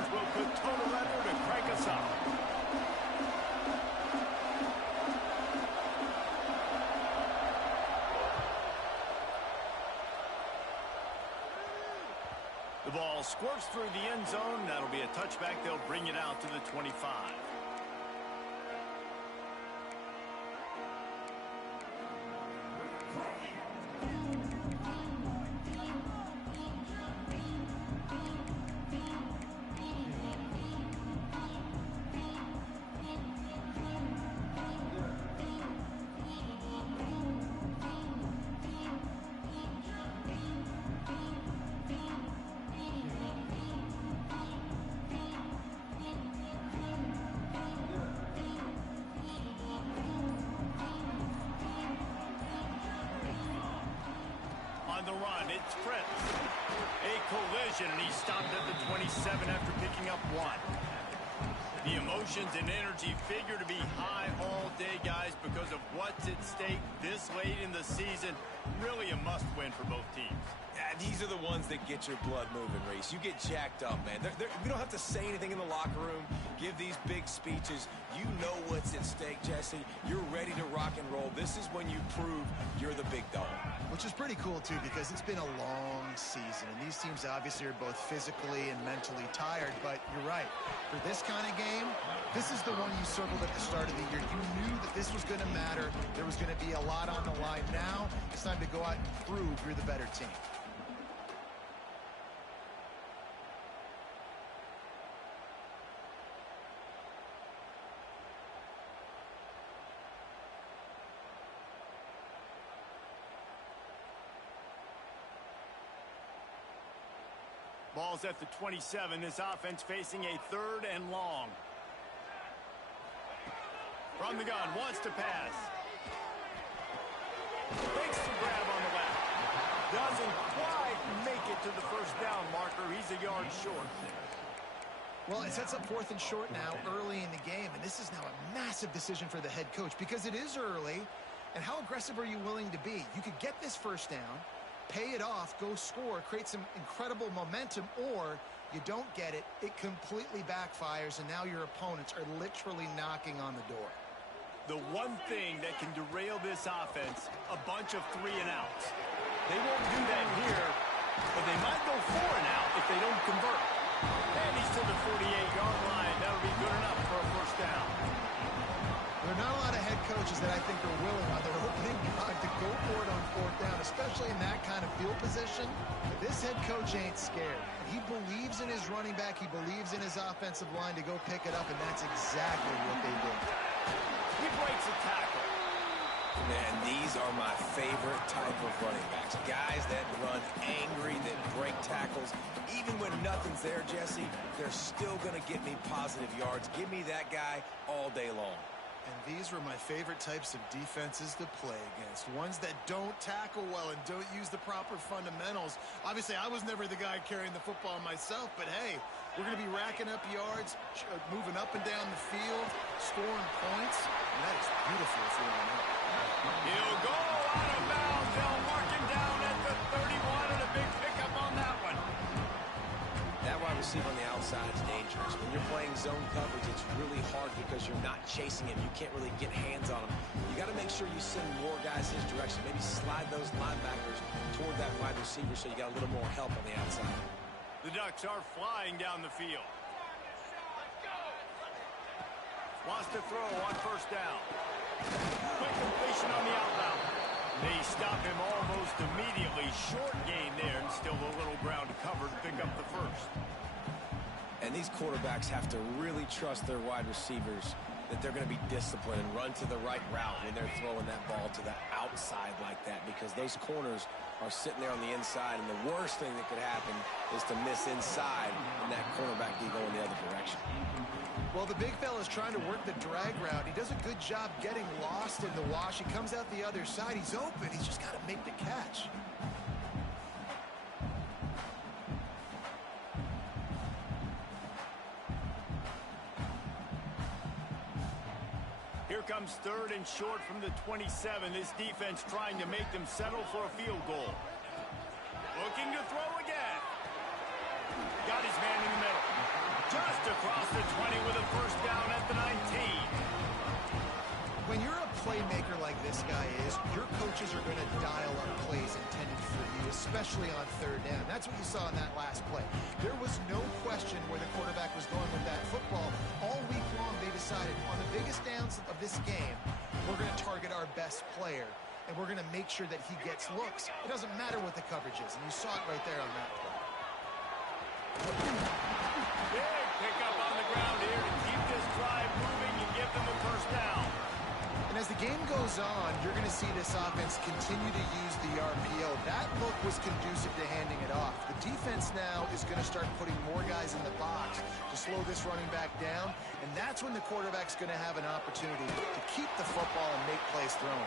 Formations will put total leather to crank us up. The ball squirts through the end zone. That'll be a touchback. They'll bring it out to the 25. On the run, it's Prince. A collision, and he stopped at the 27 after picking up 1. The emotions and energy figure to be high all day, guys, because of what's at stake this late in the season. Really a must-win for both teams. Yeah, these are the ones that get your blood moving, Reese. You get jacked up, man. We don't have to say anything in the locker room, give these big speeches. You know what's at stake, Jesse. You're ready to rock and roll. This is when you prove you're the big dog. Which is pretty cool, too, because it's been a long season. And these teams obviously are both physically and mentally tired. But you're right. For this kind of game, this is the one you circled at the start of the year. You knew that this was going to matter. There was going to be a lot on the line. Now it's time to go out and prove you're the better team. Ball's at the 27. This offense facing a 3rd and long. From the gun, wants to pass. Makes the grab on the left. Doesn't quite make it to the first down marker. He's a yard short. Well, it sets up 4th and short now early in the game, and this is now a massive decision for the head coach because it is early. And how aggressive are you willing to be? You could get this first down, pay it off, go score, create some incredible momentum, or you don't get it, it completely backfires, and now your opponents are literally knocking on the door. The one thing that can derail this offense, a bunch of 3 and outs. They won't do that here, but they might go 4 and out if they don't convert. And he's to the 48-yard line. That'll be good enough for a first down. There are not a lot of head coaches that I think are willing on their opening drive to go for it on 4th down, especially in that kind of field position. But this head coach ain't scared. He believes in his running back. He believes in his offensive line to go pick it up, and that's exactly what they did. He breaks a tackle. Man, these are my favorite type of running backs. Guys that run angry, that break tackles. Even when nothing's there, Jesse, they're still going to get me positive yards. Give me that guy all day long. And these were my favorite types of defenses to play against. Ones that don't tackle well and don't use the proper fundamentals. Obviously, I was never the guy carrying the football myself, but hey, we're going to be racking up yards, moving up and down the field, scoring points. And that is beautiful if you're on that. He'll go out of bounds. They'll mark him down at the 31, and a big pickup on that one. That wide receiver on the outside is dangerous. When you're playing zone coverage, it's really hard because you're not chasing him. You can't really get hands on him. You got to make sure you send more guys his direction. Maybe slide those linebackers toward that wide receiver so you got a little more help on the outside. The Ducks are flying down the field. Wants to throw on first down. Quick completion on the outbound. They stop him almost immediately. Short gain there, and still a little ground covered. Pick up the first. And these quarterbacks have to really trust their wide receivers that they're going to be disciplined and run to the right route when they're throwing that ball to the outside like that, because those corners are sitting there on the inside, and the worst thing that could happen is to miss inside and that cornerback be going the other direction. Well, the big fella's trying to work the drag route. He does a good job getting lost in the wash. He comes out the other side. He's open. He's just got to make the catch. Here comes 3rd and short from the 27. This defense trying to make them settle for a field goal. Looking to throw again. Got his man in the middle. Just across the 20 with a first down at the 19. When you're a playmaker like this guy is, your coaches are going to dial up plays intended for you, especially on third down. That's what you saw in that last play. There was no question where the quarterback was going with that football. All week long, they decided on the biggest downs of this game, we're going to target our best player, and we're going to make sure that he gets looks. It doesn't matter what the coverage is, and you saw it right there on that play. Big pickup on the ground here to keep this drive moving and give them a first down. And as the game goes on, you're going to see this offense continue to use the RPO. That look was conducive to handing it off. The defense now is going to start putting more guys in the box to slow this running back down, and that's when the quarterback's going to have an opportunity to keep the football and make plays thrown.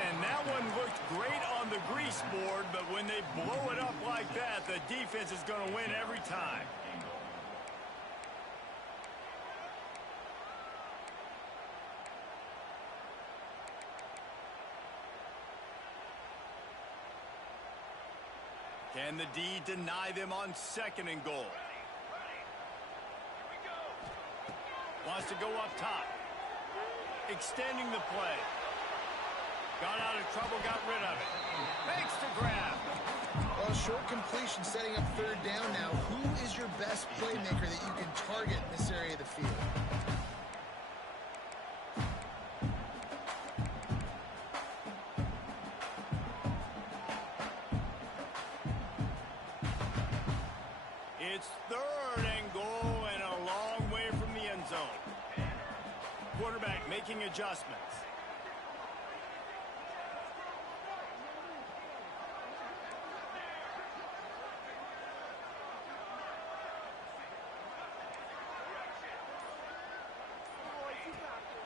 And that one looked great on the grease board, but when they blow it up like that, the defense is going to win every time. Can the D deny them on second and goal? Wants to go up top. Extending the play. Got out of trouble, got rid of it. Makes the grab. Well, short completion setting up third down now. Who is your best playmaker that you can target in this area of the field? It's third and goal and a long way from the end zone. Quarterback making adjustments.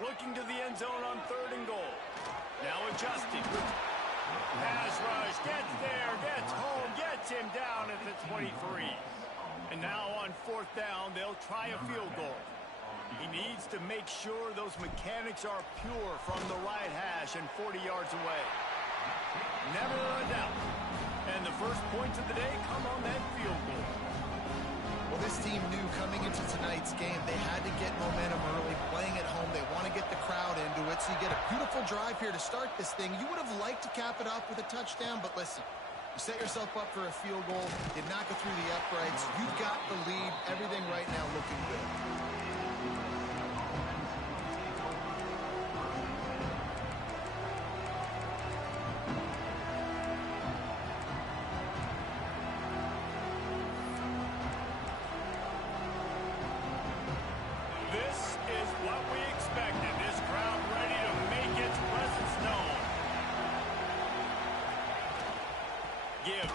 Looking to the end zone on third and goal. Now adjusting. Pass rush, gets there, gets home, gets him down at the 23. And now on fourth down, they'll try a field goal. He needs to make sure those mechanics are pure from the right hash and 40 yards away. Never a doubt. And the first points of the day come on that field goal. Well, this team knew coming into tonight's game they had to get momentum early, playing at home. They want to get the crowd into it, so you get a beautiful drive here to start this thing. You would have liked to cap it off with a touchdown, but listen, you set yourself up for a field goal, did not go through the uprights. You've got the lead, everything right now looking good.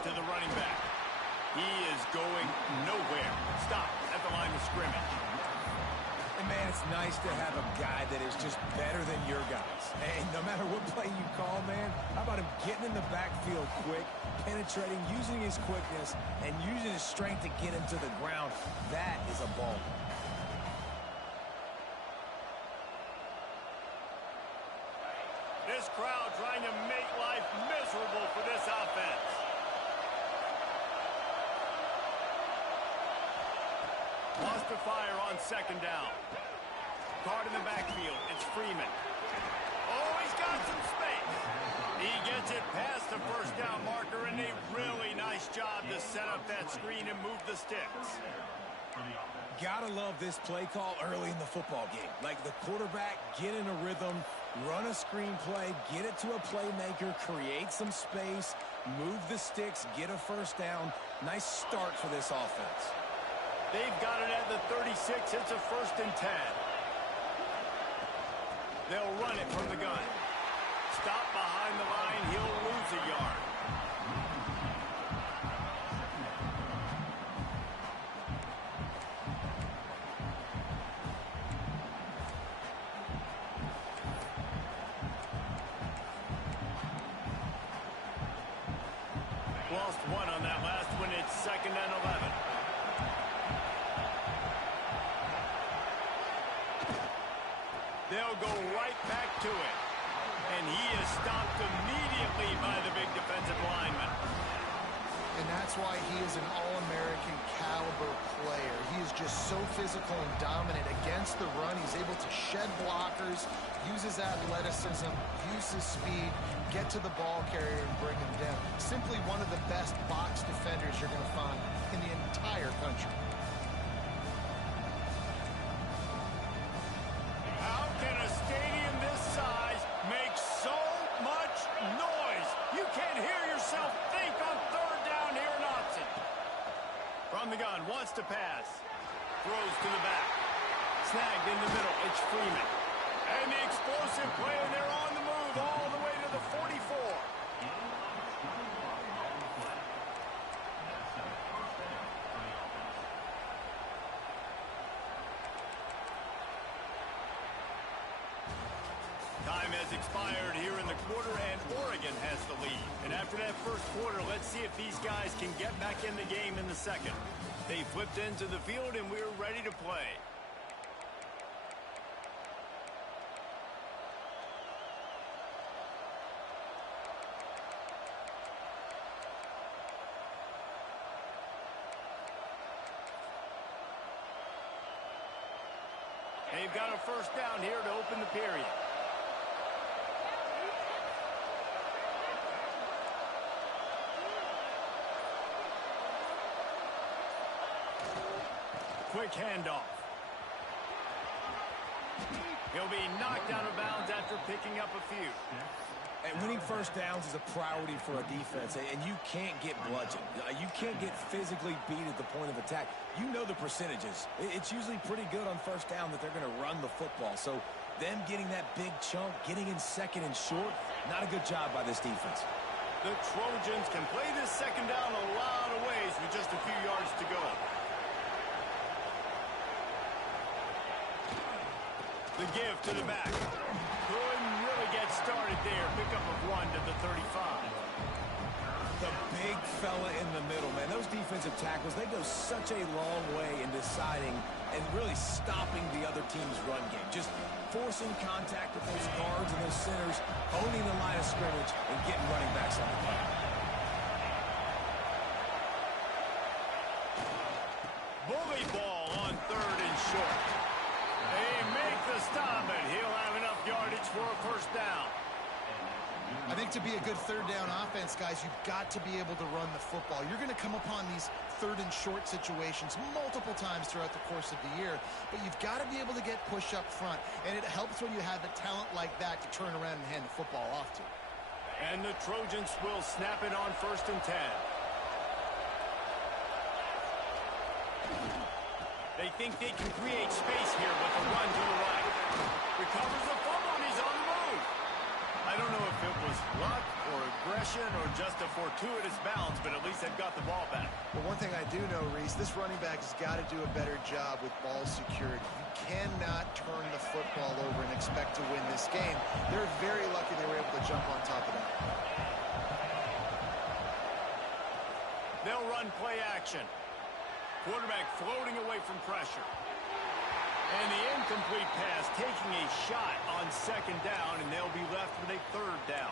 To the running back. He is going nowhere. Stop at the line of scrimmage. And man, it's nice to have a guy that is just better than your guys. And no matter what play you call, man, how about him getting in the backfield quick, penetrating, using his quickness, and using his strength to get him to the ground. That is a ball. This crowd trying to make life miserable for this offense. Wants to fire on second down. Guard in the backfield. It's Freeman. Oh, he's got some space. He gets it past the first down marker, and a really nice job to set up that screen and move the sticks. Gotta love this play call early in the football game. Like the quarterback, get in a rhythm, run a screen play, get it to a playmaker, create some space, move the sticks, get a first down. Nice start for this offense. They've got it at the 36. It's a 1st and 10. They'll run it from the gun. Stop behind the line. He'll lose a yard. Lost one on that last one. It's 2nd and 11. They'll go right back to it. And he is stopped immediately by the big defensive lineman. And that's why he is an All-American caliber player. He is just so so physical and dominant against the run. He's able to shed blockers, uses athleticism, uses speed, get to the ball carrier and bring him down. Simply one of the best box defenders you're going to find in the entire country. How can a stadium this size make so much noise? You can't hear yourself think on third down here in Austin. From the gun, wants to pass. Throws to the back. Snagged in the middle. It's Freeman. And the explosive play, and they're on the move all the way to the 44. Time has expired here in the quarter, and Oregon has the lead. And after that first quarter, let's see if these guys can get back in the game in the second. They flipped into the field, and we're ready to play. They've got a first down here to open the period. Quick handoff. He'll be knocked out of bounds after picking up a few. And winning first downs is a priority for a defense, and you can't get bludgeoned. You can't get physically beat at the point of attack. You know the percentages. It's usually pretty good on first down that they're going to run the football. So them getting that big chunk, getting in second and short, not a good job by this defense. The Trojans can play this second down a lot of ways with just a few yards to go. The give to the back. Couldn't really get started there. Pickup of 1 to the 35. The big fella in the middle, man. Those defensive tackles, they go such a long way in deciding and really stopping the other team's run game. Just forcing contact with those guards and those centers, owning the line of scrimmage, and getting running backs on the play. Bully ball on third and short. They make the stop, and he'll have enough yardage for a first down. I think to be a good third down offense, guys, you've got to be able to run the football. You're going to come upon these third and short situations multiple times throughout the course of the year, but you've got to be able to get push up front, and it helps when you have a talent like that to turn around and hand the football off to. And the Trojans will snap it on 1st and 10. They think they can create space here with a run to the right. Recovers the fumble, and he's on the move. I don't know if it was luck or aggression or just a fortuitous bounce, but at least they've got the ball back. Well, one thing I do know, Reese, this running back has got to do a better job with ball security. You cannot turn the football over and expect to win this game. They're very lucky they were able to jump on top of that. They'll run play action. Quarterback floating away from pressure. And the incomplete pass taking a shot on 2nd down, and they'll be left with a 3rd down.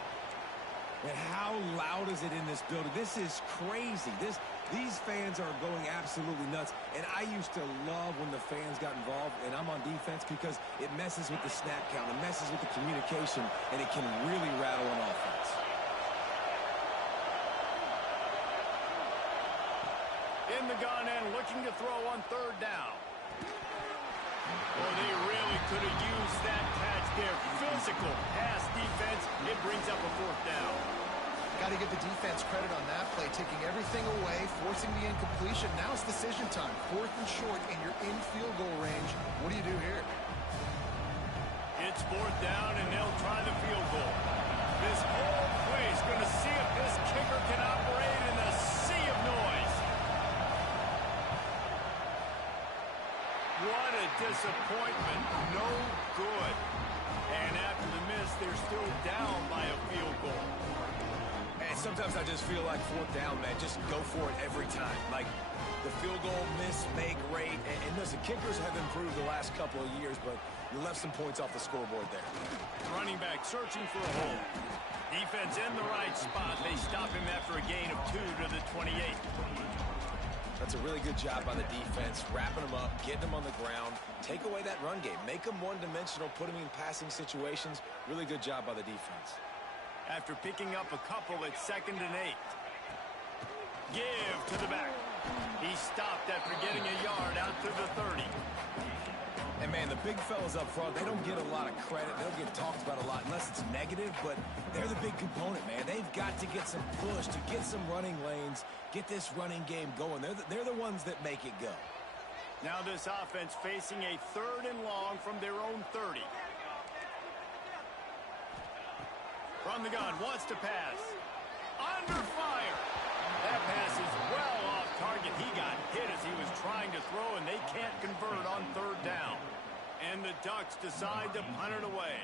And how loud is it in this building? This is crazy. These fans are going absolutely nuts. And I used to love when the fans got involved, and I'm on defense, because it messes with the snap count, it messes with the communication, and it can really rattle an offense. In the gun and looking to throw on 3rd down. Well, they really could have used that catch there. Physical pass defense. It brings up a 4th down. Got to give the defense credit on that play, taking everything away, forcing the incompletion. Now it's decision time. 4th and short, and you're in field goal range. What do you do here? It's 4th down, and they'll try the field goal. This whole place going to see if this kicker can operate in the sea of noise. What a disappointment. No good. And after the miss, they're still down by a field goal. And sometimes I just feel like 4th down, man. Just go for it every time. Like the field goal miss, make rate. And listen, kickers have improved the last couple of years, but you left some points off the scoreboard there. Running back searching for a hole. Defense in the right spot. They stop him after a gain of 2 to the 28. I'll That's a really good job by the defense, wrapping them up, getting them on the ground. Take away that run game. Make them one-dimensional, put them in passing situations. Really good job by the defense. After picking up a couple at 2nd and 8. Give to the back. He stopped after getting a yard out to the 30. And, man, the big fellas up front, they don't get a lot of credit. They don't get talked about a lot unless it's negative, but they're the big component, man. They've got to get some push, to get some running lanes, get this running game going. They're the ones that make it go. Now this offense facing a 3rd and long from their own 30. From the gun, wants to pass. Under fire. That pass is well off target. He got hit as he was trying to throw, and they can't convert on 3rd down. And the Ducks decide to punt it away.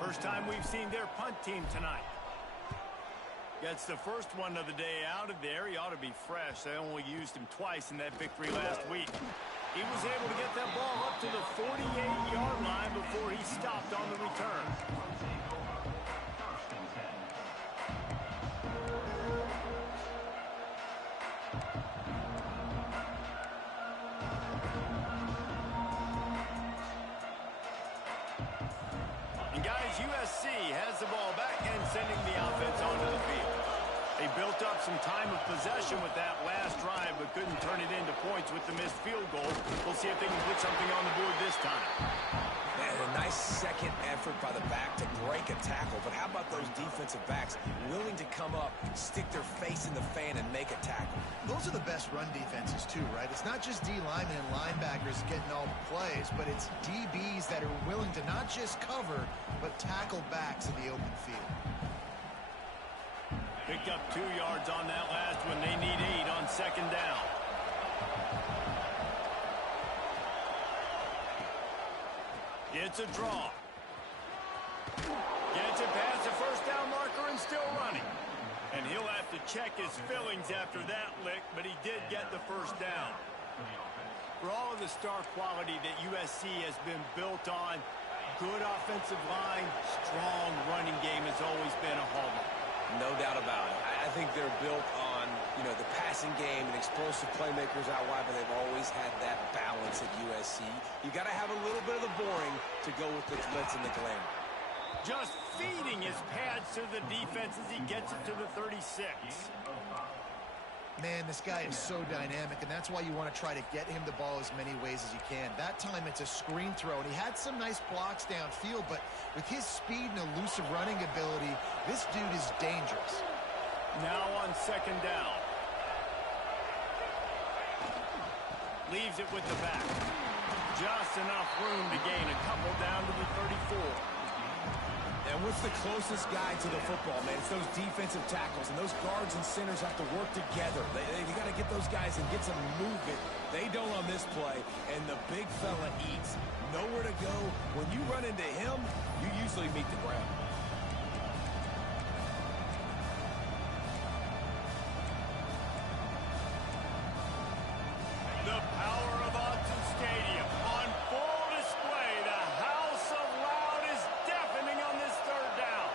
First time we've seen their punt team tonight. Gets the first one of the day out of there. He ought to be fresh. They only used him twice in that victory last week. He was able to get that ball up to the 48-yard line before he stopped on the return. USC has the ball back and sending the offense onto the field. They built up some time of possession with that last drive, but couldn't turn it into points with the missed field goal. We'll see if they can put something on the board this time. Man, a nice second effort by the back to break a tackle, but how about those defensive backs willing to come up, stick their face in the fan, and make a tackle? Those are the best run defenses, too, right? It's not just D linemen and linebackers getting all the plays, but it's DBs that are willing to not just cover, but tackle backs in the open field. Picked up 2 yards on that last one. They need 8 on 2nd down. It's a draw. Gets it past the 1st down marker and still running. And he'll have to check his fillings after that lick, but he did get the 1st down. For all of the star quality that USC has been built on, good offensive line, strong running game has always been a hallmark. No doubt about it. I think they're built on, the passing game and explosive playmakers out wide, but they've always had that balance at USC. You got to have a little bit of the boring to go with the glitz and the glamour. Just feeding his pads to the defense as he gets it to the 36. Man, this guy is so dynamic, and that's why you want to try to get him the ball as many ways as you can. That time it's a screen throw, and he had some nice blocks downfield, but with his speed and elusive running ability, this dude is dangerous. Now on 2nd down. Leaves it with the back. Just enough room to gain a couple down to the 34. And what's the closest guy to the football, man? It's those defensive tackles, and those guards and centers have to work together. They got to get those guys and get some movement. They don't on this play, and the big fella eats. Nowhere to go. When you run into him, you usually meet the ground. The power of Autzen Stadium on full display. The house of loud is deafening on this 3rd down.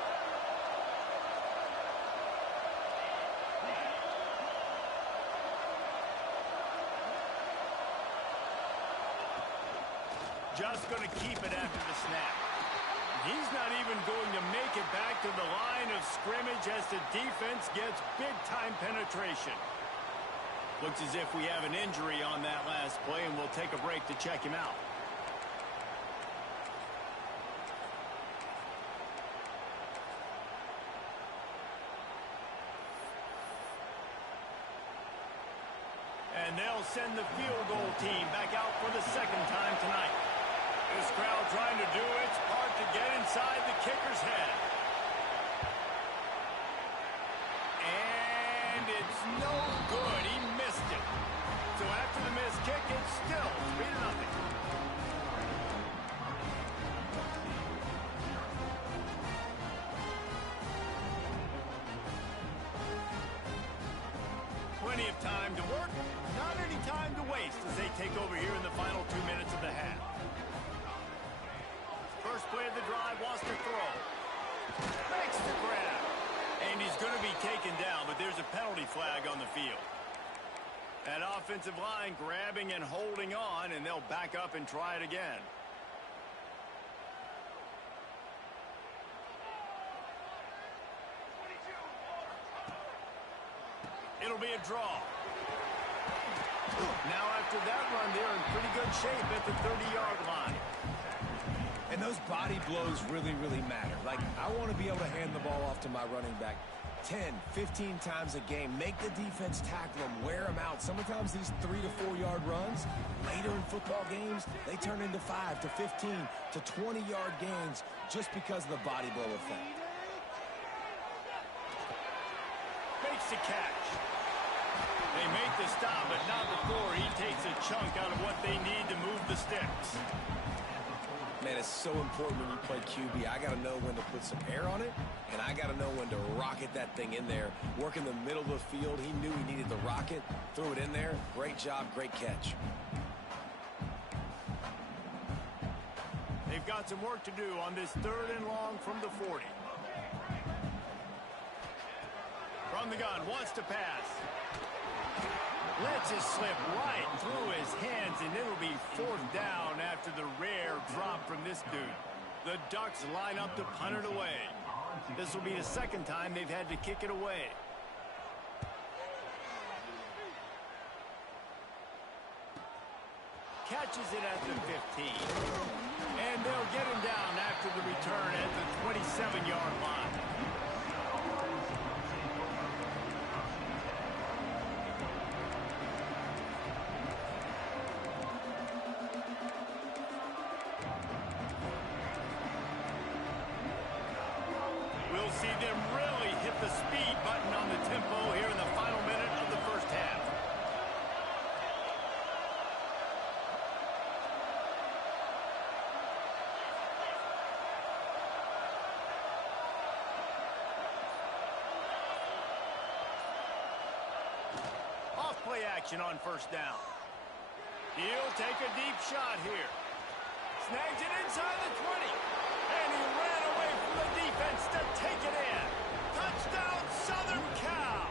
Just going to keep it after the snap. He's not even going to make it back to the line of scrimmage as the defense gets big-time penetration. Looks as if we have an injury on that last play, and we'll take a break to check him out. And they'll send the field goal team back out for the 2nd time tonight. This crowd trying to do its part to get inside the kicker's head. And it's no good. He missed it. So after the missed kick, it's still 3-0. Plenty of time to work, not any time to waste as they take over here in the final 2 minutes of the half. First play of the drive, wants to throw. Makes the grab. And he's going to be taken down, but there's a penalty flag on the field. That offensive line grabbing and holding on, and they'll back up and try it again. It'll be a draw. Now after that run, they're in pretty good shape at the 30-yard line. And those body blows really, really matter. Like, I want to be able to hand the ball off to my running back 10, 15 times a game. Make the defense tackle them, wear them out. Sometimes these 3 to 4 yard runs, later in football games, they turn into 5 to 15 to 20-yard gains just because of the body blow effect. Makes the catch. They make the stop, but not before he takes a chunk out of what they need to move the sticks. Man, it's so important when you play QB. I got to know when to put some air on it, and I got to know when to rocket that thing in there. Work in the middle of the field. He knew he needed the rocket. Threw it in there. Great job, great catch. They've got some work to do on this 3rd and long from the 40. From the gun, wants to pass. Lets it slip right through his hands, and it'll be 4th down after the rare drop from this dude. The Ducks line up to punt it away. This will be the 2nd time they've had to kick it away. Catches it at the 15. And they'll get him down after the return at the 27-yard line. We'll see them really hit the speed button on the tempo here in the final minute of the first half. Off play action on 1st down. He'll take a deep shot here. Snags it inside the 20. And he ran away from the defense to take it in. Touchdown, Southern Cal.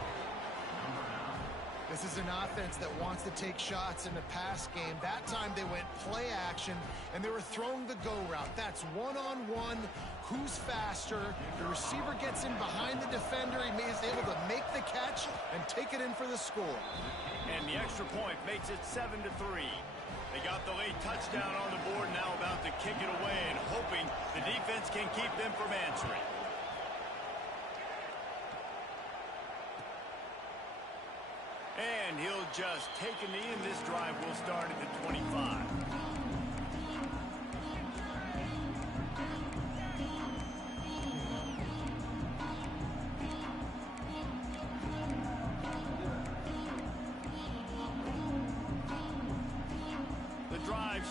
This is an offense that wants to take shots in the pass game. That time they went play action, and they were throwing the go route. That's one-on-one. Who's faster? The receiver gets in behind the defender. He is able to make the catch and take it in for the score. And the extra point makes it 7-3. They got the late touchdown on the board, now about to kick it away and hoping the defense can keep them from answering. And he'll just take a knee, and this drive will start at the 25.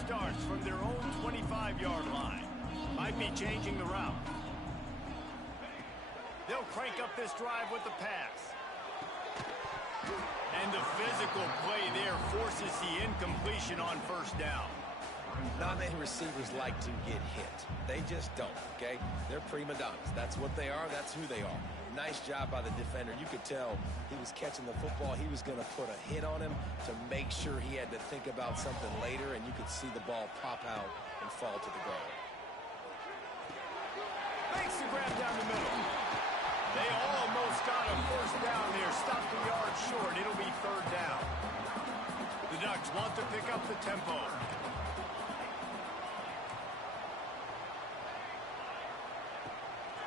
Starts from their own 25-yard line. Might be changing the route. They'll crank up this drive with the pass. And the physical play there forces the incompletion on 1st down. Not many receivers like to get hit. They just don't, okay? They're prima donnas. That's what they are. That's who they are. Nice job by the defender. You could tell he was catching the football. He was going to put a hit on him to make sure he had to think about something later, and you could see the ball pop out and fall to the ground. Makes the grab down the middle. They almost got a 1st down there. Stopped a yard short. It'll be 3rd down. The Ducks want to pick up the tempo.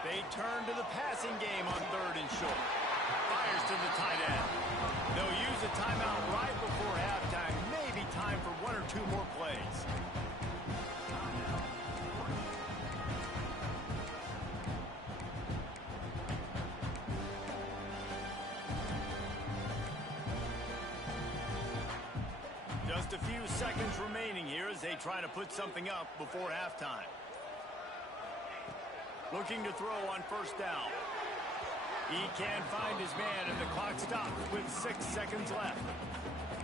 They turn to the passing game on 3rd and short. Fires to the tight end. They'll use a timeout right before halftime. Maybe time for 1 or 2 more plays. Just a few seconds remaining here as they try to put something up before halftime. Looking to throw on 1st down. He can't find his man, and the clock stops with 6 seconds left.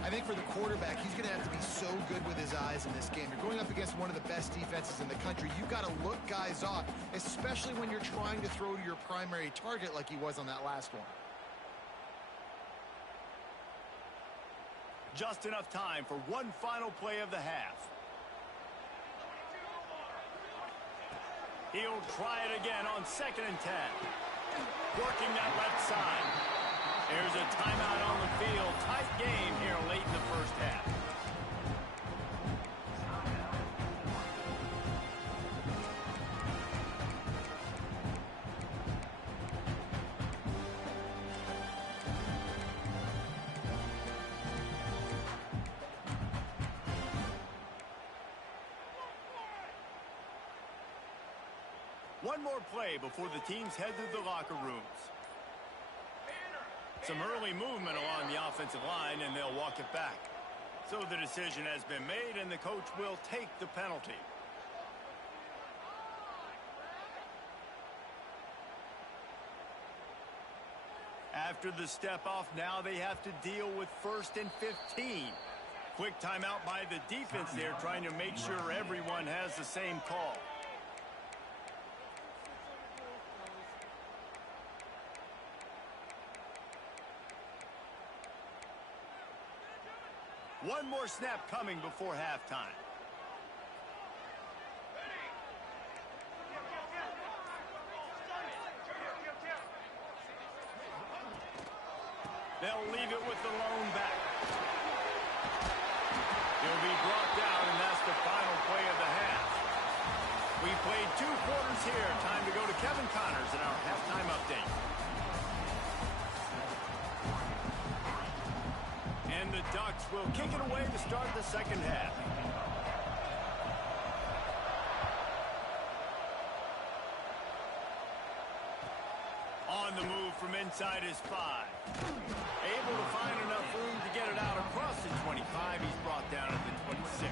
I think for the quarterback, he's going to have to be so good with his eyes in this game. You're going up against one of the best defenses in the country. You've got to look guys off, especially when you're trying to throw to your primary target like he was on that last one. Just enough time for one final play of the half. He'll try it again on 2nd and 10. Working that left side. There's a timeout on the field. Tight game here late in the first half. One more play before the teams head to the locker rooms. Some early movement along the offensive line, and they'll walk it back. So the decision has been made, and the coach will take the penalty. After the step off, now they have to deal with 1st and 15. Quick timeout by the defense there, trying to make sure everyone has the same call. One more snap coming before halftime. They'll leave it with the lone back. He'll be brought down, and that's the final play of the half. We played 2 quarters here. Time to go to Kevin Connors in our halftime update. And the Ducks will kick it away to start the second half. On the move from inside his 5. Able to find enough room to get it out across the 25. He's brought down at the 26.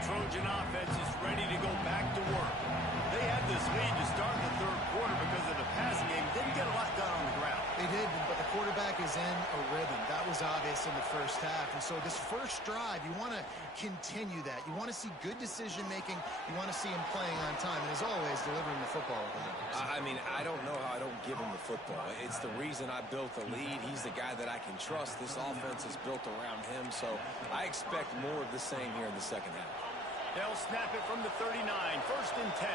Trojan offense is ready to go back to work. They had this lead to start the 3rd quarter because of the passing game. Didn't get a lot done on the ground. They did, but the quarterback is in a rhythm. That was obvious in the first half. And so this first drive, you want to continue that. You want to see good decision-making. You want to see him playing on time. And as always, delivering the football. I mean, I don't know how I don't give him the football. It's the reason I built the lead. He's the guy that I can trust. This offense is built around him. So I expect more of the same here in the second half. They'll snap it from the 39, 1st and 10.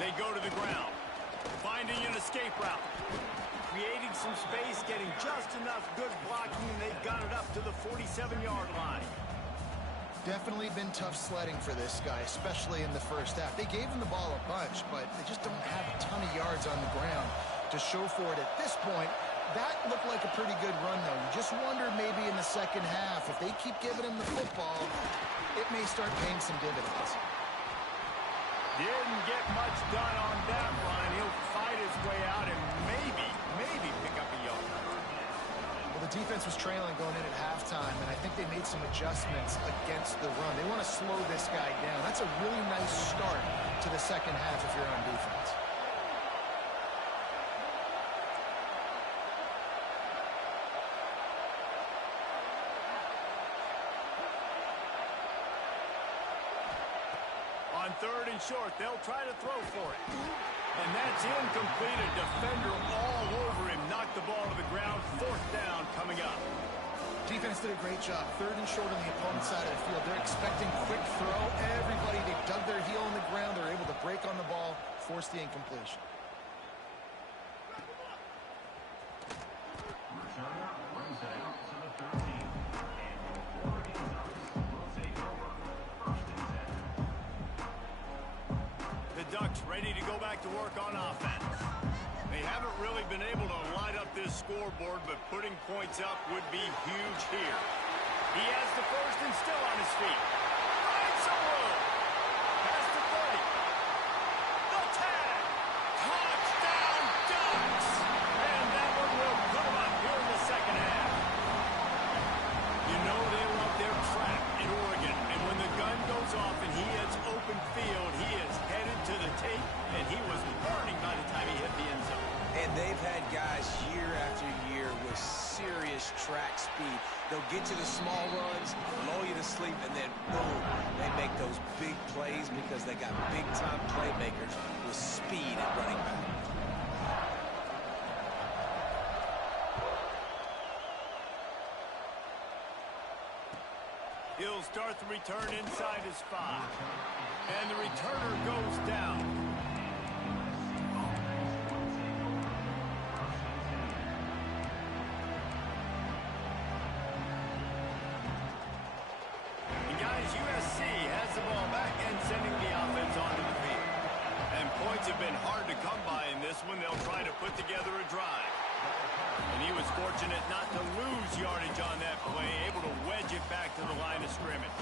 They go to the ground, finding an escape route, creating some space, getting just enough good blocking, and they've got it up to the 47-yard line. Definitely been tough sledding for this guy, especially in the first half. They gave him the ball a bunch, but they just don't have a ton of yards on the ground to show for it at this point. That looked like a pretty good run, though. You just wonder maybe in the second half, if they keep giving him the football, it may start paying some dividends. Didn't get much done on that run. He'll fight his way out and maybe pick up a yard. Well, the defense was trailing going in at halftime, and I think they made some adjustments against the run. They want to slow this guy down. That's a really nice start to the second half if you're on defense. On 3rd and short, they'll try to throw for it. And that's incomplete. A defender all over him. Knocked the ball to the ground. 4th down coming up. Defense did a great job. 3rd and short on the opponent's side of the field. They're expecting quick throw. Everybody, they dug their heel in the ground. They're able to break on the ball, force the incompletion. Ducks ready to go back to work on offense. They haven't really been able to light up this scoreboard, but putting points up would be huge here. He has the 1st and still on his feet. Finds some room. Pass to 30. The tag. Touchdown, Ducks! And that one will put him up here in the second half. You know they love their trap in Oregon, and when the gun goes off and he hits open field, he is headed to the tape, and he was burning by the time he hit the end zone. And they've had guys year track speed. They'll get you the small runs, lull you to sleep, and then, boom, they make those big plays because they got big-time playmakers with speed at running back. He'll start the return inside his 5. And the returner goes down. And guys, USC has the ball back and sending the offense onto the field. And points have been hard to come by in this one. They'll try to put together a drive. And he was fortunate not to lose yardage on that play, able to wedge it back to the line of scrimmage.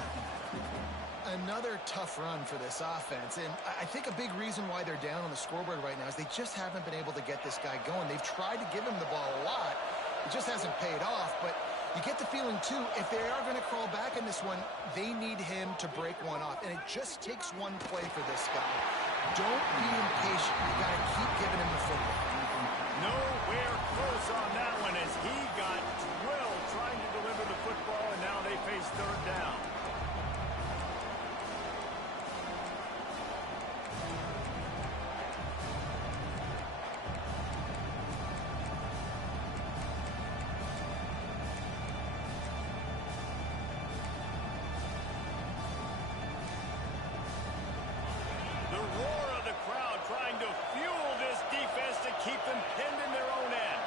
Another tough run for this offense, and I think a big reason why they're down on the scoreboard right now is they just haven't been able to get this guy going. They've tried to give him the ball a lot. It just hasn't paid off, but you get the feeling, too, if they are going to crawl back in this one, they need him to break one off, and it just takes one play for this guy. Don't be impatient. You got to keep giving him the football. Nowhere close on that one as he got drilled trying to deliver the football, and now they face third down. The roar of the crowd trying to fuel this defense to keep them pinned in their own end.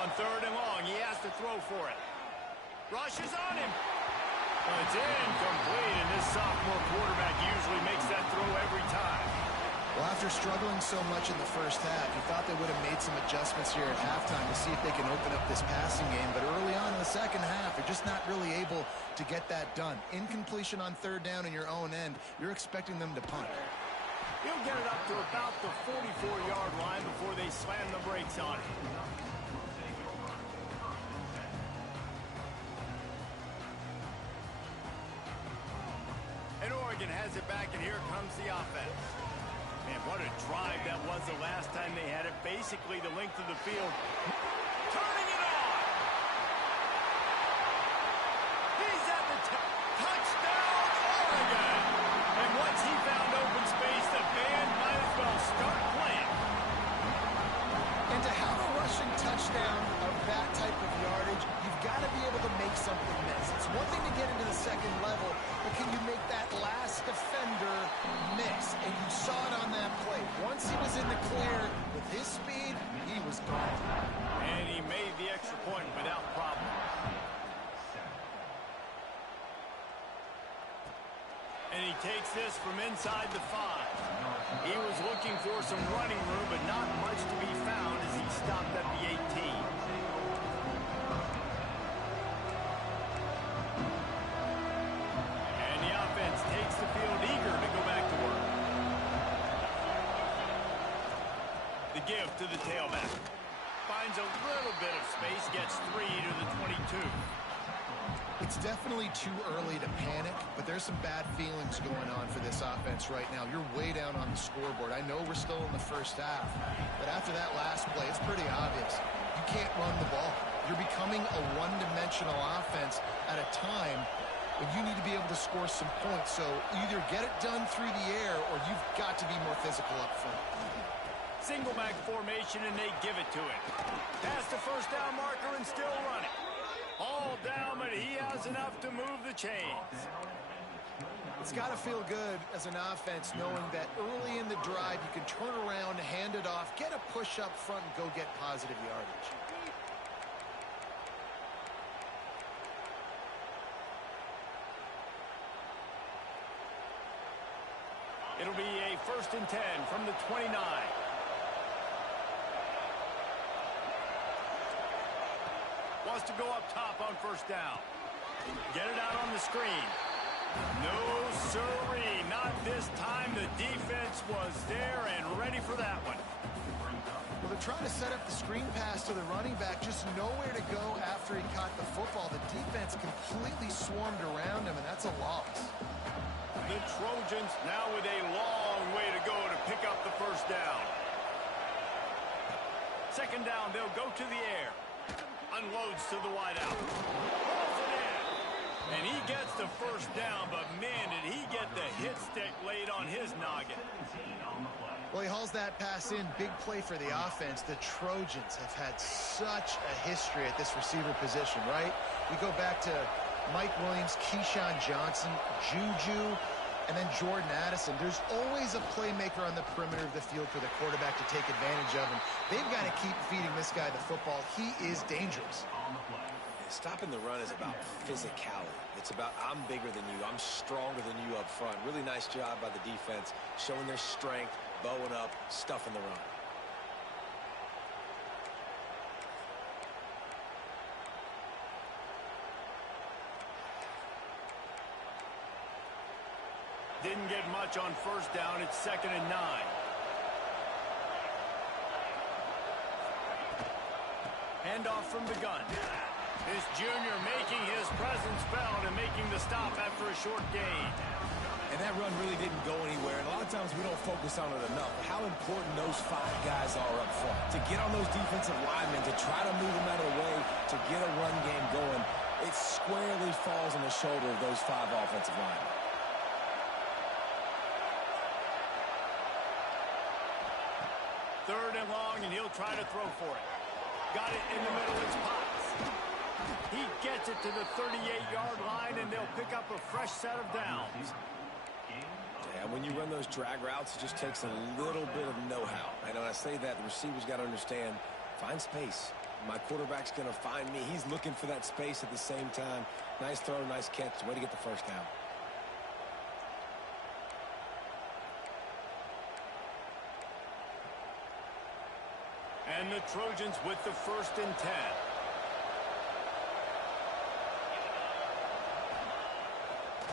On third and long, he has to throw for it. Rush is on him. It's incomplete, and this sophomore quarterback usually makes that throw every time. Well, after struggling so much in the first half, you thought they would have made some adjustments here at halftime to see if they can open up this passing game. But early on in the second half, they're just not really able to get that done. Incompletion on third down in your own end, you're expecting them to punt. He'll get it up to about the 44-yard line before they slam the brakes on it. And Oregon has it back, and here comes the offense. Man, what a drive that was the last time they had it. Basically the length of the field. Turning it on! He's at the touchdown, Oregon! And once he found open space, the band might as well start playing. And to have a rushing touchdown of that type of yardage, you've got to be able to make something miss. It's one thing to get into the second level, but can you make that last defender miss? And you saw it on that play. Once he was in the clear with his speed, he was gone. And he made the extra point without problem. And he takes this from inside the 5. He was looking for some running room, but not much to be found as he stopped at the 18. And the offense takes the field eager to go back to work. The give to the tailback. Finds a little bit of space, gets 3 to the 22. It's definitely too early to panic, but there's some bad feelings going on for this offense right now. You're way down on the scoreboard. I know we're still in the first half, but after that last play, it's pretty obvious. You can't run the ball. You're becoming a one-dimensional offense at a time when you need to be able to score some points. So either get it done through the air or you've got to be more physical up front. Single back formation, and they give it to him. Past the first down marker and still running. All down, but he has enough to move the chains. It's got to feel good as an offense knowing that early in the drive you can turn around, hand it off, get a push up front, and go get positive yardage. It'll be a 1st and 10 from the 29. Wants to go up top on first down. Get it out on the screen. No, sirree, not this time. The defense was there and ready for that one. Well, they're trying to set up the screen pass to the running back, just nowhere to go after after he caught the football, the defense completely swarmed around him, and that's a loss. The Trojans now with a long way to go to pick up the first down. Second down, they'll go to the air. Unloads to the wideout. Rolls it in. And he gets the first down, but man, did he get the hit stick laid on his noggin. Well, he hauls that pass in. Big play for the offense. The Trojans have had such a history at this receiver position, right? We go back to Mike Williams, Keyshawn Johnson, Juju, and then Jordan Addison. There's always a playmaker on the perimeter of the field for the quarterback to take advantage of, and they've got to keep feeding this guy the football. He is dangerous. Stopping the run is about physicality. It's about I'm bigger than you. I'm stronger than you up front. Really nice job by the defense, showing their strength, bowing up, stuffing the run. Didn't get much on first down. It's 2nd and 9. Handoff from the gun. This junior making his presence felt and making the stop after a short gain. And that run really didn't go anywhere. And a lot of times we don't focus on it enough. How important those 5 guys are up front. To get on those defensive linemen, to try to move them out of the way, to get a run game going, it squarely falls on the shoulder of those 5 offensive linemen. Third and long, and he'll try to throw for it. Got it in the middle. It's Potts. He gets it to the 38-yard line, and they'll pick up a fresh set of downs. Yeah, when you run those drag routes, it just takes a little bit of know-how. And when I say that, the receiver's got to understand, find space. My quarterback's going to find me. He's looking for that space at the same time. Nice throw, nice catch. Way to get the first down. And the Trojans with the 1st and 10.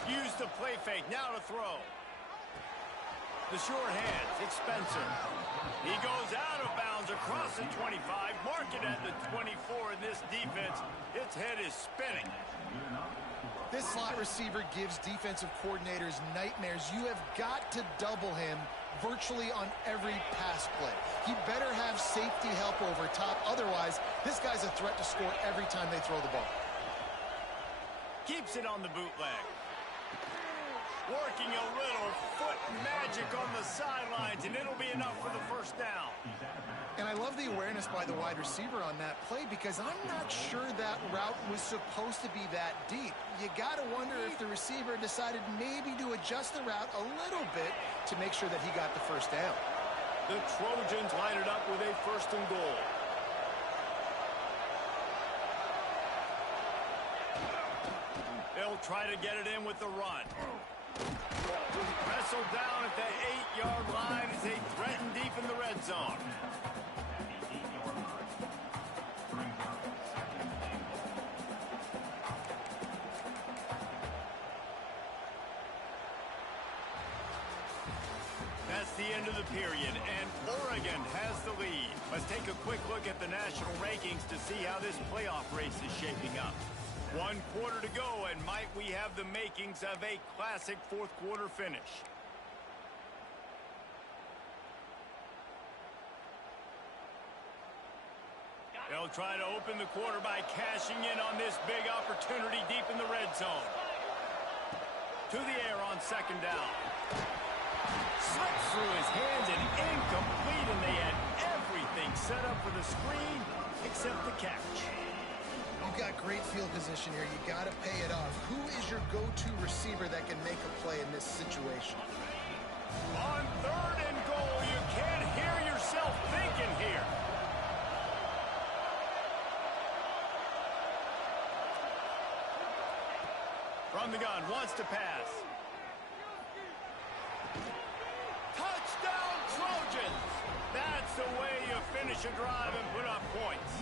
Use the play fake. Now to throw. The short hands. It's Spencer. He goes out of bounds across the 25. Mark it at the 24. And this defense, its head is spinning. This slot receiver gives defensive coordinators nightmares. You have got to double him virtually on every pass play. He better have safety help over top. Otherwise, this guy's a threat to score every time they throw the ball. Keeps it on the bootleg. Working a little foot magic on the sidelines, and it'll be enough for the first down. And I love the awareness by the wide receiver on that play because I'm not sure that route was supposed to be that deep. You got to wonder if the receiver decided maybe to adjust the route a little bit to make sure that he got the first down. The Trojans line it up with a 1st and goal. They'll try to get it in with the run. Wrestled down at the 8-yard line as they threaten deep in the red zone. That's the end of the period, and Oregon has the lead. Let's take a quick look at the national rankings to see how this playoff race is shaping up. 1 quarter to go, and might we have the makings of a classic 4th quarter finish. They'll try to open the quarter by cashing in on this big opportunity deep in the red zone. To the air on 2nd down. Slips through his hands and incomplete, and they had everything set up for the screen except the catch. You've got great field position here. You got to pay it off. Who is your go-to receiver that can make a play in this situation? On 3rd and goal, you can't hear yourself thinking here. From the gun, wants to pass. Touchdown, Trojans! That's the way you finish a drive and put up points.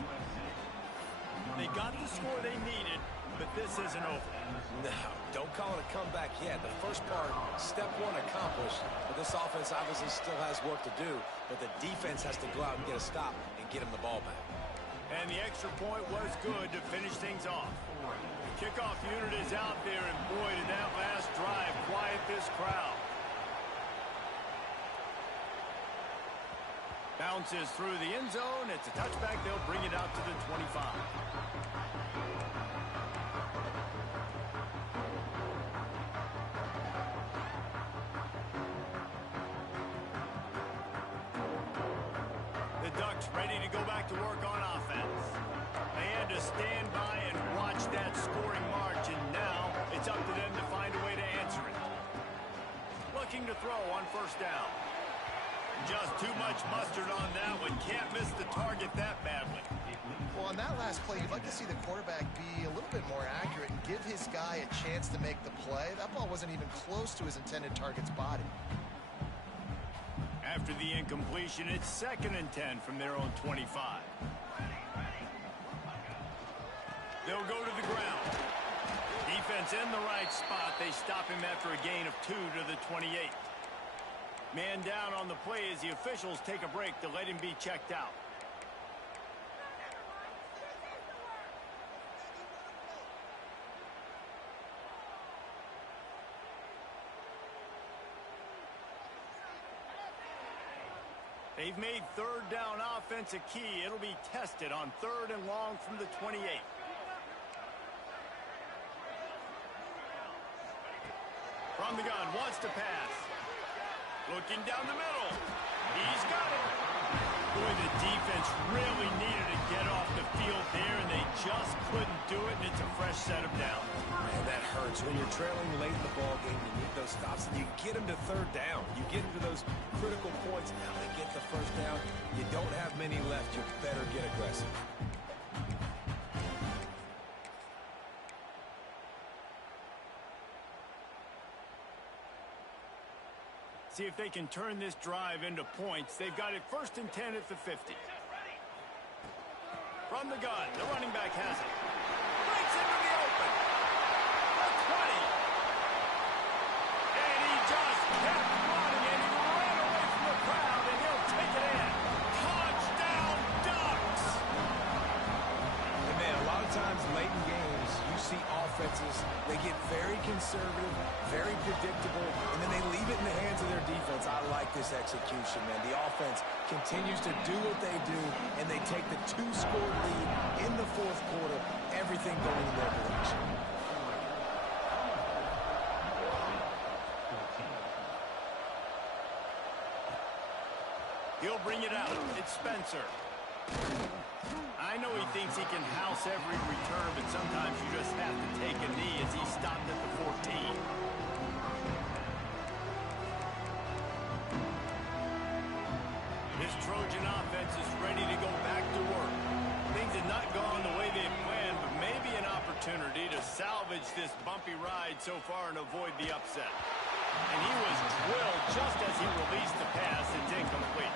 They got the score they needed, but this isn't over. No, don't call it a comeback yet. The first part, step 1 accomplished, but this offense obviously still has work to do, but the defense has to go out and get a stop and get him the ball back. And the extra point was good to finish things off. The kickoff unit is out there, and boy, did that last drive quiet this crowd. Bounces through the end zone. It's a touchback. They'll bring it out to the 25. The Ducks ready to go back to work on offense. They had to stand by and watch that scoring march, and now it's up to them to find a way to answer it. Looking to throw on first down. Just too much mustard on that one. Can't miss the target that badly. Well, on that last play, you'd like to see the quarterback be a little bit more accurate and give his guy a chance to make the play. That ball wasn't even close to his intended target's body. After the incompletion, it's 2nd and 10 from their own 25. They'll go to the ground. Defense in the right spot. They stop him after a gain of 2 to the 28. Man down on the play as the officials take a break to let him be checked out. They've made 3rd down offense a key. It'll be tested on 3rd and long from the 28. From the gun, wants to pass. Looking down the middle. He's got it. Boy, the defense really needed to get off the field there, and they just couldn't do it, and it's a fresh set of downs. Man, that hurts. When you're trailing late in the ball game, you need those stops, and you get them to 3rd down. You get into those critical points. Now they get the 1st down. You don't have many left. You better get aggressive. See if they can turn this drive into points. They've got it 1st and 10 at the 50. From the gun, the running back has it. Breaks into the open. The 20. And he just kept running, and he ran away from the crowd, and he'll take it in. Touchdown, Ducks! And man, a lot of times late in games, you see offenses, they get very conservative, very predictable, and then they leave it in the hands of their defense. I like this execution, man. The offense continues to do what they do, and they take the 2-score lead in the 4th quarter, everything going in their direction. He'll bring it out. It's Spencer. I know he thinks he can house every return, but sometimes you just have to take a knee as he stopped at the 14. This Trojan offense is ready to go back to work. Things have not gone the way they had planned, but maybe an opportunity to salvage this bumpy ride so far and avoid the upset. And he was drilled just as he released the pass. It's incomplete.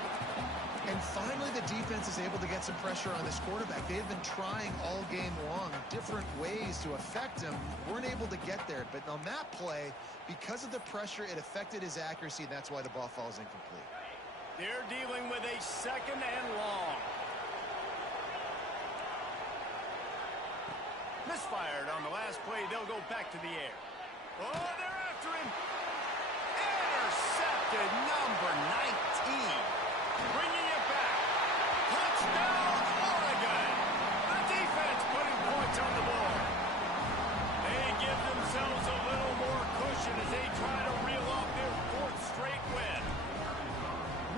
And finally, the defense is able to get some pressure on this quarterback. They have been trying all game long different ways to affect him. Weren't able to get there. But on that play, because of the pressure, it affected his accuracy, and that's why the ball falls incomplete. They're dealing with a 2nd and long. Misfired on the last play. They'll go back to the air. Oh, they're after him. Intercepted, number 19. Bringing it back. Touchdown, Oregon. The defense putting points on the board. They give themselves a little more cushion as they try to reel off their 4th straight win.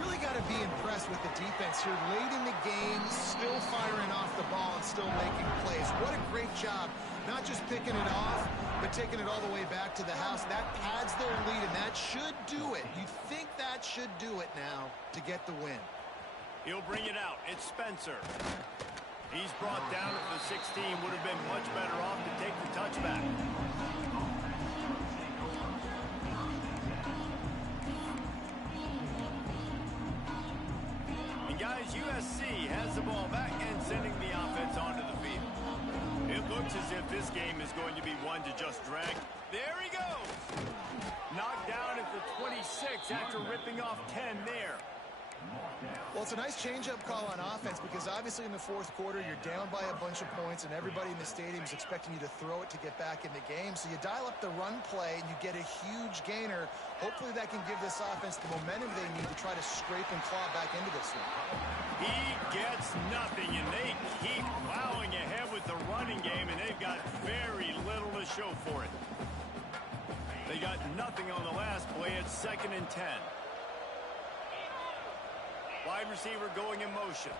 Really got to be impressed with the defense here. Late in the game, still firing off the ball and still making plays. What a great job. Not just picking it off, but taking it all the way back to the house. That adds their lead, and that should do it. You think that should do it now to get the win. He'll bring it out. It's Spencer. He's brought down at the 16. Would have been much better off to take the touchback. And guys, USC has the ball back and sending the offense onto the field. It looks as if this game is going to be one to just drag. There he goes. Knocked down at the 26 after ripping off 10 there. Well, it's a nice change-up call on offense because obviously in the fourth quarter, you're down by a bunch of points and everybody in the stadium is expecting you to throw it to get back in the game. So you dial up the run play and you get a huge gainer. Hopefully that can give this offense the momentum they need to try to scrape and claw back into this one. He gets nothing, and they keep plowing ahead with the running game, and they've got very little to show for it. They got nothing on the last play at 2nd and 10. Wide receiver going in motion.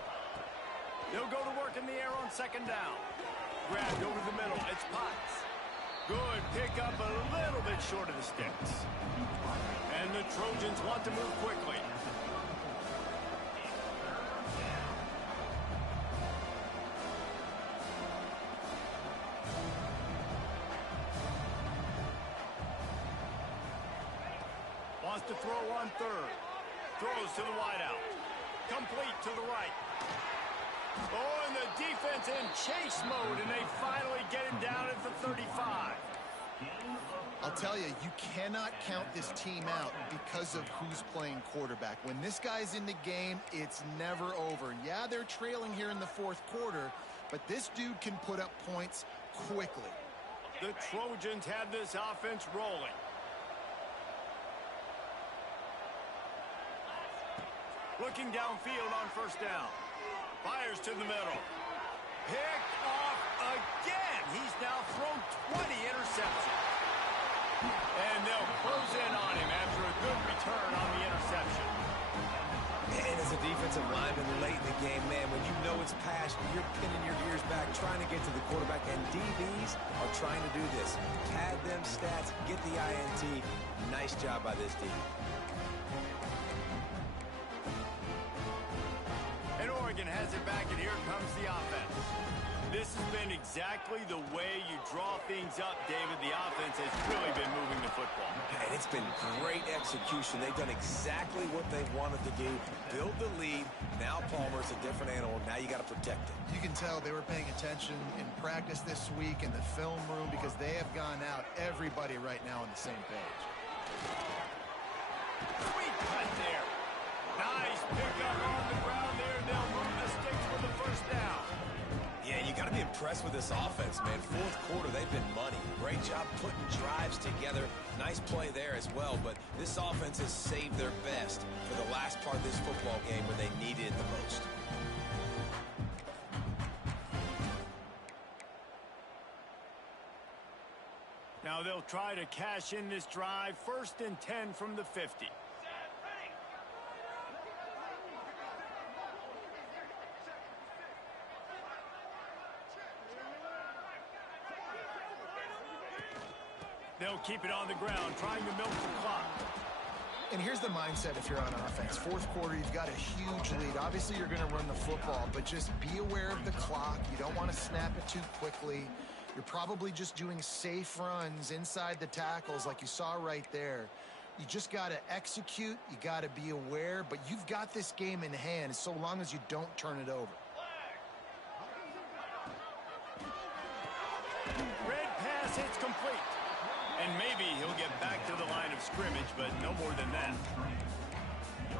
They'll go to work in the air on 2nd down. Grabbed over the middle. It's Potts. Good pick up a little bit short of the sticks. And the Trojans want to move quickly. Wants to throw on 3rd. Throws to the wideout. Complete to the right. Oh, and the defense in chase mode, and they finally get him down at the 35. I'll tell you, you cannot count this team out because of who's playing quarterback. When this guy's in the game, it's never over. Yeah, they're trailing here in the fourth quarter, but this dude can put up points quickly. The Trojans have this offense rolling. Looking downfield on 1st down. Fires to the middle. Picked off again. He's now thrown 20 interceptions. And they'll close in on him after a good return on the interception. And as a defensive lineman late in the game, man, when you know it's past, you're pinning your ears back, trying to get to the quarterback, and DBs are trying to do this. Pad them stats, get the INT. Nice job by this D. Has it back, and here comes the offense. This has been exactly the way you draw things up, David. The offense has really been moving the football. And it's been great execution. They've done exactly what they wanted to do. Build the lead. Now Palmer's a different animal. Now you got to protect it. You can tell they were paying attention in practice this week in the film room because they have gone out, everybody right now on the same page. Sweet cut there. Nice pickup on the ground there. They'll move the sticks for the 1st down. Yeah, you got to be impressed with this offense, man. Fourth quarter, they've been money. Great job putting drives together. Nice play there as well, but this offense has saved their best for the last part of this football game when they needed it the most. Now they'll try to cash in this drive. 1st and 10 from the 50. They'll keep it on the ground, trying to milk the clock. And here's the mindset if you're on offense. Fourth quarter, you've got a huge lead. Obviously, you're going to run the football, but just be aware of the clock. You don't want to snap it too quickly. You're probably just doing safe runs inside the tackles like you saw right there. You just got to execute. You got to be aware, but you've got this game in hand so long as you don't turn it over. Red pass hits complete. And maybe he'll get back to the line of scrimmage, but no more than that.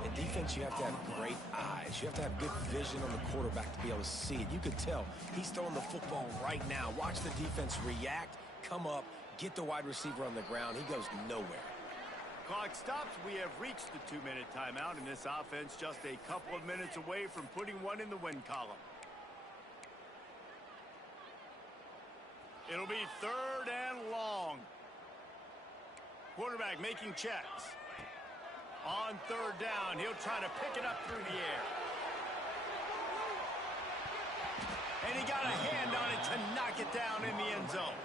In defense, you have to have great eyes. You have to have good vision on the quarterback to be able to see it. You could tell he's throwing the football right now. Watch the defense react, come up, get the wide receiver on the ground. He goes nowhere. Clock stops. We have reached the 2-minute timeout, and this offense just a couple of minutes away from putting one in the win column. It'll be 3rd and long. Quarterback making checks. On 3rd down, he'll try to pick it up through the air. And he got a hand on it to knock it down in the end zone.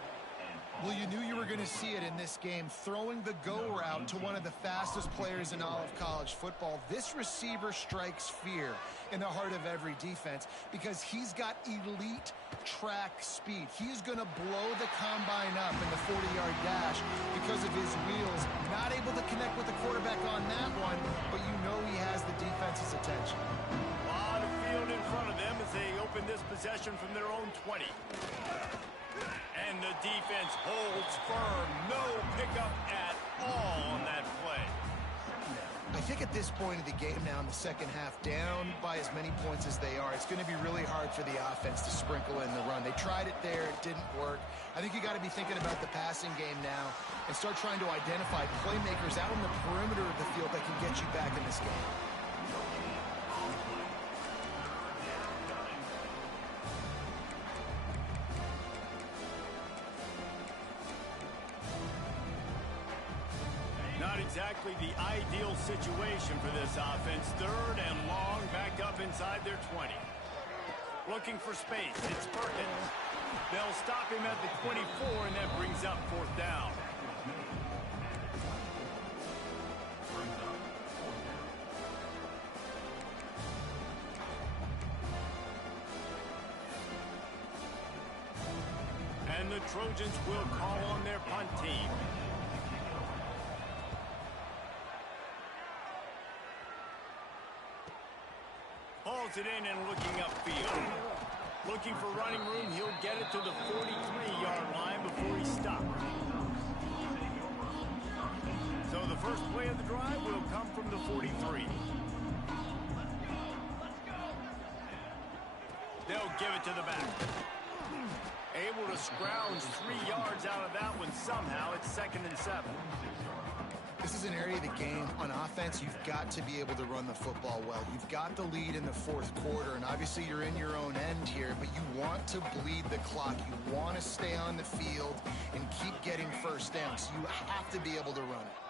Well, you knew you were going to see it in this game, throwing the go route to one of the fastest players in all of college football. This receiver strikes fear in the heart of every defense because he's got elite track speed. He's going to blow the combine up in the 40-yard dash because of his wheels. Not able to connect with the quarterback on that one, but you know he has the defense's attention. A lot of field in front of them as they open this possession from their own 20. And the defense holds firm. No pickup at all on that play. I I think at this point of the game now in the second half, down by as many points as they are, it's going to be really hard for the offense to sprinkle in the run. They tried it there. It didn't work. I think you got to be thinking about the passing game now and start trying to identify playmakers out on the perimeter of the field that can get you back in this game. Not exactly the ideal situation for this offense. Third and long, back up inside their 20. Looking for space. It's Perkins. They'll stop him at the 24, and that brings up fourth down. And the Trojans will call on their punt team. Hauls it in and looking upfield. Looking for running room. He'll get it to the 43-yard line before he stops. So the first play of the drive will come from the 43. They'll give it to the back. Able to scrounge 3 yards out of that one somehow. It's 2nd and 7. This is an area of the game on offense you've got to be able to run the football well. You've got the lead in the fourth quarter, and obviously you're in your own end here, but you want to bleed the clock. You want to stay on the field and keep getting first down, so you have to be able to run it.